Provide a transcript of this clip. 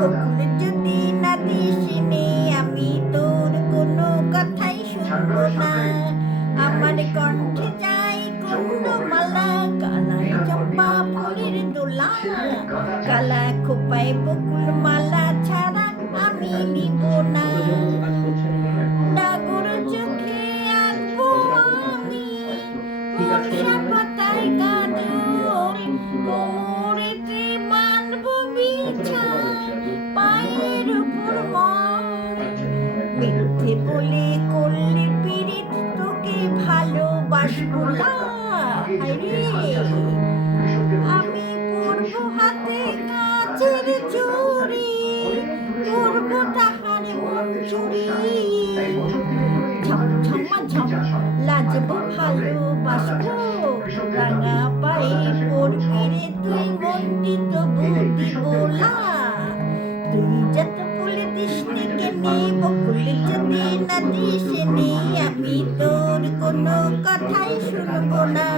বকুল যদি না দিস নে আমি তোর কোনো কথাই শুনবো না। আমার কণ্ঠে যাই কুণ্ডমালা, কালায় চম্পা ফুলের দোলা, কালা খোপায় বকুল মালা ছাড়া আমি নিব না। ডাগর চোখে আঁকবো আমি বর্ষা পাতায় কাজল, কোমরেতে বাঁধবো বিছা, পায়ের উপর মল। মিথ্যে বলে করলে পীড়িত, তোকে ভালোবাসবো না। হায়রে আমি পরবো হাতে কাচের চুড়ি, করবো তাহার মন চুরি। ঝমঝমা ঝম লাজবো ভালোবাসবো, রাঙা পায়ে পড়বি রে তুই মনটি তবু দিব না। তুই যত বলে দিস নি কেনে বকুল যদি না দিস নে আমি তোর কোনো কথাই শুনবো না।